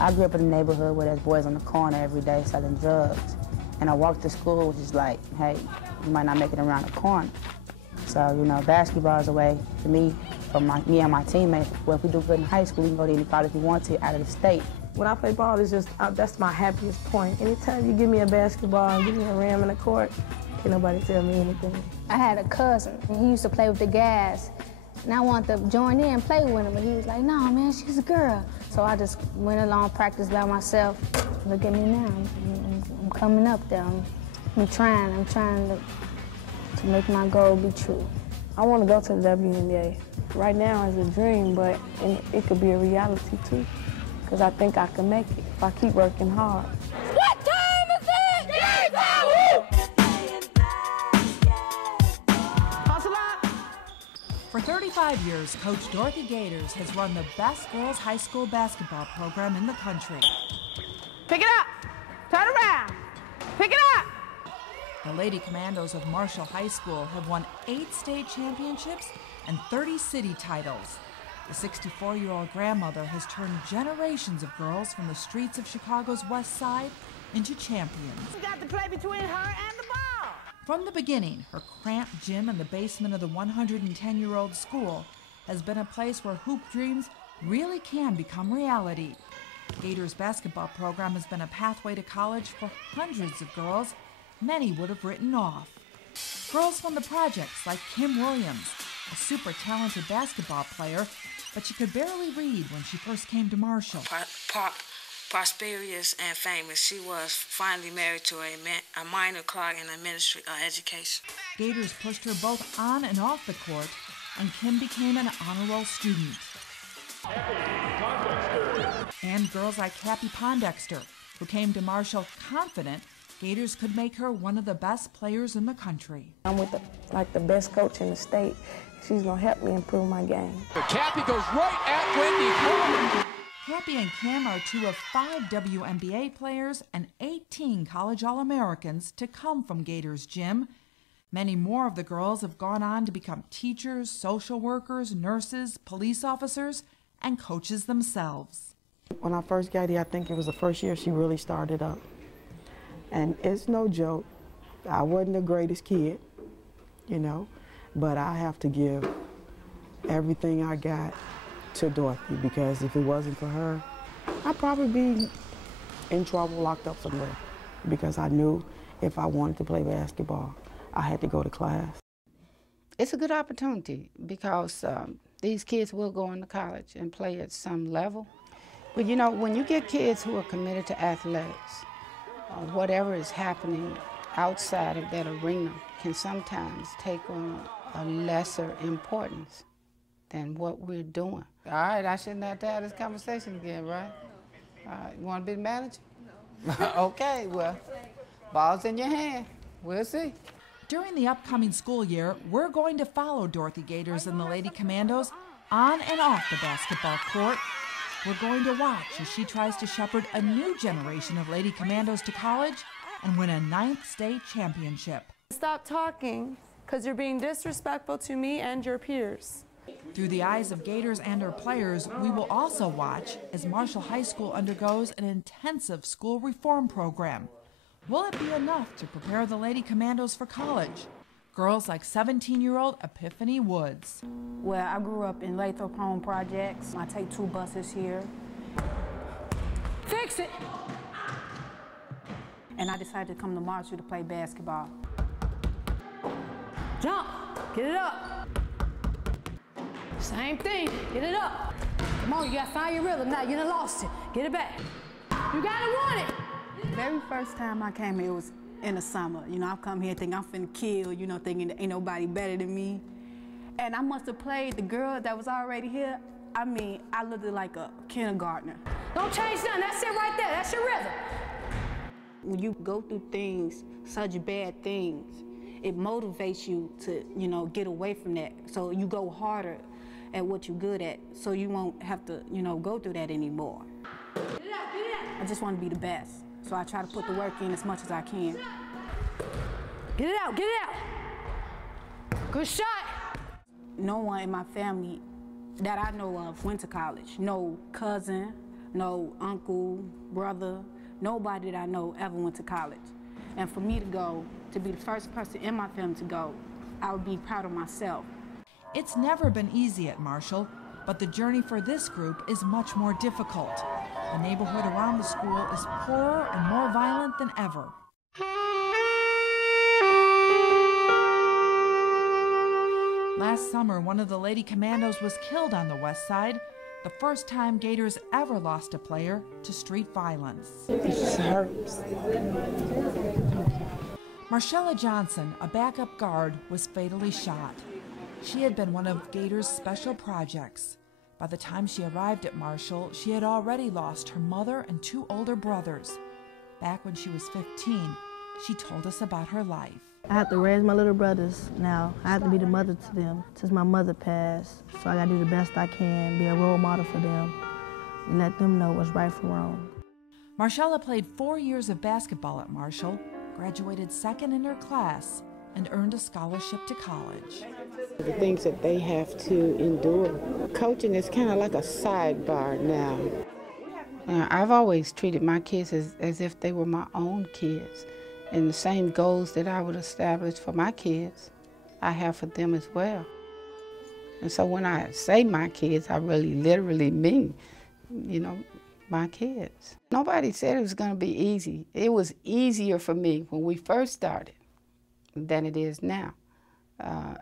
I grew up in a neighborhood where there's boys on the corner every day selling drugs. And I walked to school, which is like, hey, you might not make it around the corner. So, you know, basketball is a way for me, for me and my teammates. Well, if we do good in high school, we can go to any college we want to out of the state. When I play ball, it's just, that's my happiest point. Anytime you give me a basketball and give me a ram in the court, can't nobody tell me anything. I had a cousin, and he used to play with the guys. And I wanted to join in and play with him, but he was like, no, man, she's a girl. So I just went along, practiced by myself. Look at me now, I'm coming up there. I'm trying to make my goal be true. I want to go to the WNBA. Right now it's a dream, but it could be a reality too, because I think I can make it if I keep working hard. What time is it? Hustle up! For 35 years, Coach Dorothy Gators has run the best girls high school basketball program in the country. Pick it up! Turn around! Pick it up! The Lady Commandos of Marshall High School have won 8 state championships and 30 city titles. The 64-year-old grandmother has turned generations of girls from the streets of Chicago's West Side into champions. You got to play between her and the ball! From the beginning, her cramped gym in the basement of the 110-year-old school has been a place where hoop dreams really can become reality. Gators' basketball program has been a pathway to college for hundreds of girls many would have written off. Girls from the projects like Kim Williams, a super talented basketball player, but she could barely read when she first came to Marshall. Prosperous and famous, she was finally married to a minor clerk in the Ministry of Education. Gators pushed her both on and off the court, and Kim became an honor roll student. And girls like Cappy Pondexter, who came to Marshall confident Gators could make her one of the best players in the country. I'm with the best coach in the state. She's gonna help me improve my game. Cappy goes right at Wendy. Cappy and Kim are 2 of 5 WNBA players and 18 college All-Americans to come from Gators gym. Many more of the girls have gone on to become teachers, social workers, nurses, police officers, and coaches themselves. When I first got here, I think it was the first year she really started up. And it's no joke, I wasn't the greatest kid, you know, but I have to give everything I got to Dorothy, because if it wasn't for her, I'd probably be in trouble, locked up somewhere, because I knew if I wanted to play basketball, I had to go to class. It's a good opportunity because these kids will go into college and play at some level. But you know, when you get kids who are committed to athletics, whatever is happening outside of that arena can sometimes take on a lesser importance than what we're doing. All right, I shouldn't have to have this conversation again, right? All right, you want to be the manager? No. Okay, well, ball's in your hand. We'll see. During the upcoming school year, we're going to follow Dorothy Gators and the Lady Commandos on and off the basketball court. We're going to watch as she tries to shepherd a new generation of Lady Commandos to college and win a 9th state championship. Stop talking, because you're being disrespectful to me and your peers. Through the eyes of Gators and her players, we will also watch as Marshall High School undergoes an intensive school reform program. Will it be enough to prepare the Lady Commandos for college? Girls like 17-year-old Epiphany Woods. Well, I grew up in Lathrop Home Projects. I take 2 buses here. Fix it! And I decided to come to Marshall to play basketball. Jump! Get it up! Same thing, get it up. Come on, you gotta find your rhythm now. You done lost it. Get it back. You gotta want it! The very first time I came here was in the summer. You know, I come here thinking I'm finna kill, you know, thinking ain't nobody better than me. And I must have played the girl that was already here. I mean, I looked like a kindergartner. Don't change nothing, that's it right there, that's your rhythm. When you go through things, such bad things, it motivates you to, you know, get away from that. So you go harder at what you're good at, so you won't have to, you know, go through that anymore. Get it out, get it out. I just want to be the best. So I try to put the work in as much as I can. Get it out, get it out. Good shot. No one in my family that I know of went to college. No cousin, no uncle, brother, nobody that I know ever went to college. And for me to go, to be the first person in my family to go, I would be proud of myself. It's never been easy at Marshall, but the journey for this group is much more difficult. The neighborhood around the school is poorer and more violent than ever. Last summer, one of the Lady Commandos was killed on the west side, the first time Gators ever lost a player to street violence. It just hurts. Marshella Johnson, a backup guard, was fatally shot. She had been one of Gators' special projects. By the time she arrived at Marshall, she had already lost her mother and 2 older brothers. Back when she was 15, she told us about her life. I have to raise my little brothers now. I have to be the mother to them since my mother passed. So I gotta do the best I can, be a role model for them, and let them know what's right from wrong. Marshella played 4 years of basketball at Marshall, graduated second in her class, and earned a scholarship to college. The things that they have to endure. Coaching is kind of like a sidebar now. I've always treated my kids as if they were my own kids. And the same goals that I would establish for my kids, I have for them as well. And so when I say my kids, I really literally mean, you know, my kids. Nobody said it was going to be easy. It was easier for me when we first started than it is now.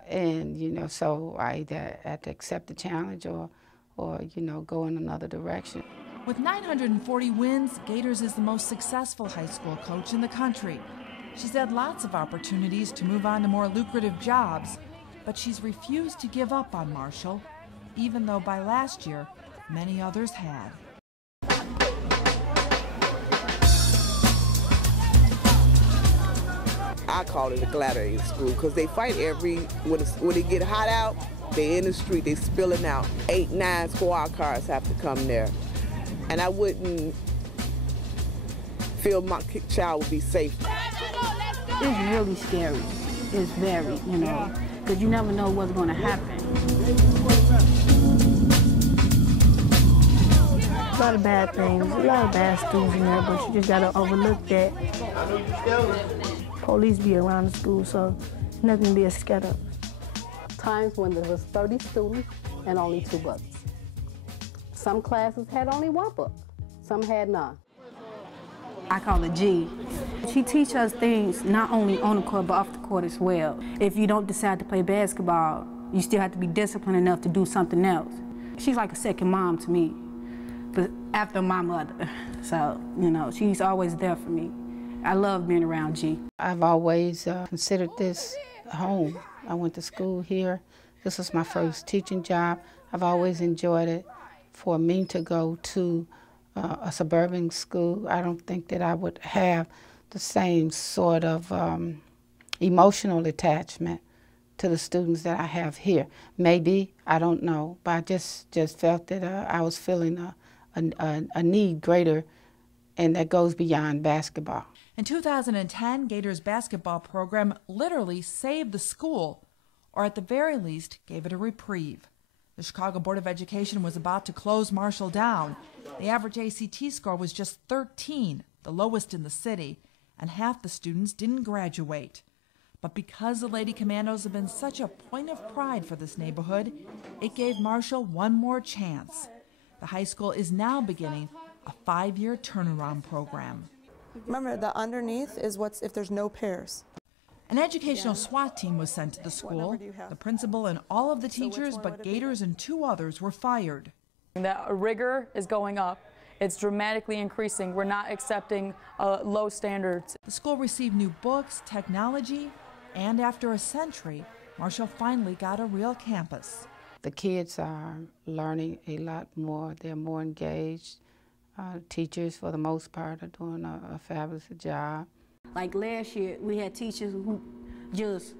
And, you know, so I either had to accept the challenge or, you know, go in another direction. With 940 wins, Gators is the most successful high school coach in the country. She's had lots of opportunities to move on to more lucrative jobs, but she's refused to give up on Marshall, even though by last year, many others had. I call it a gladiator school because they fight when they get hot out, they're in the street, they spilling out. 8, 9 squad cars have to come there. And I wouldn't feel my child would be safe. It's really scary. It's very, you know, because you never know what's going to happen. A lot of bad things, a lot of bad students in there, but you just got to overlook that. Police be around the school, so nothing to be scared of. Times when there was 30 students and only 2 books. Some classes had only 1 book. Some had none. I call her G. She teaches us things not only on the court, but off the court as well. If you don't decide to play basketball, you still have to be disciplined enough to do something else. She's like a second mom to me, but after my mother. So, you know, she's always there for me. I love being around G. I've always considered this home. I went to school here. This was my first teaching job. I've always enjoyed it. For me to go to a suburban school, I don't think that I would have the same sort of emotional attachment to the students that I have here. Maybe, I don't know, but I just felt that I was feeling a need greater, and that goes beyond basketball. In 2010, Gators' basketball program literally saved the school, or at the very least, gave it a reprieve. The Chicago Board of Education was about to close Marshall down. The average ACT score was just 13, the lowest in the city, and half the students didn't graduate. But because the Lady Commandos have been such a point of pride for this neighborhood, it gave Marshall one more chance. The high school is now beginning a 5-year turnaround program. Remember, the underneath is what's if there's no pairs. An educational SWAT team was sent to the school. The principal and all of the teachers but Gators and 2 others were fired. The rigor is going up. It's dramatically increasing. We're not accepting low standards. The school received new books, technology, and after a century, Marshall finally got a real campus. The kids are learning a lot more. They're more engaged. Teachers, for the most part, are doing a fabulous job. Like last year, we had teachers who just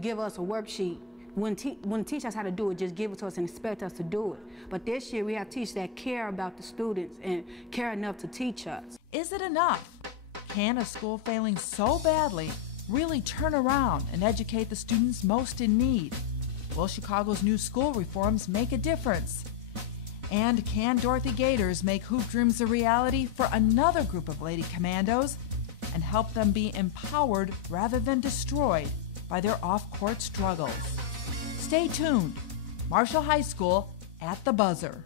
give us a worksheet. Wouldn't teach us how to do it, just give it to us and expect us to do it. But this year, we have teachers that care about the students and care enough to teach us. Is it enough? Can a school failing so badly really turn around and educate the students most in need? Will Chicago's new school reforms make a difference? And can Dorothy Gators make Hoop Dreams a reality for another group of Lady Commandos and help them be empowered rather than destroyed by their off-court struggles? Stay tuned. Marshall High School at the buzzer.